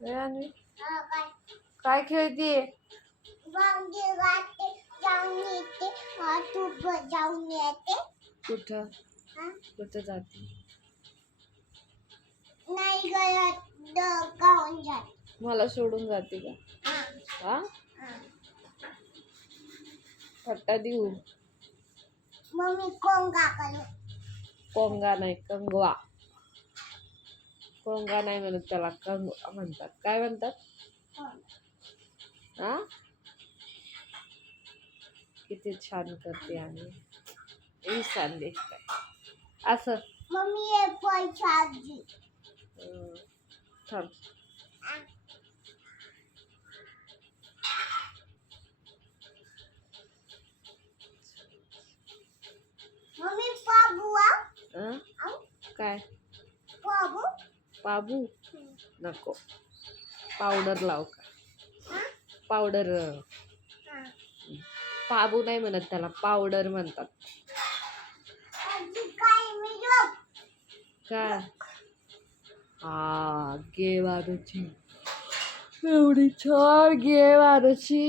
अन्वी काय खेळतीये वाटे जाऊन येते. कुठं? हा? कुठं जाते? नाही गाऊन जात. मला सोडून जाते का? हा. फट्टा देऊ? मग मी कोंगा करू. कोंगा नाही कंगवा. कोंगा नाही म्हणत त्याला कंगवा म्हणतात. काय म्हणतात? हा? किती छान करते आणि संदेश काय असं. मम्मी थांब. मम्मी काय? बाबू? नको. पावडर लाव का? पावडर बाबू नाही म्हणत त्याला पावडर म्हणतात. का? काय हा गे वारूची एवढी छान गे वारूची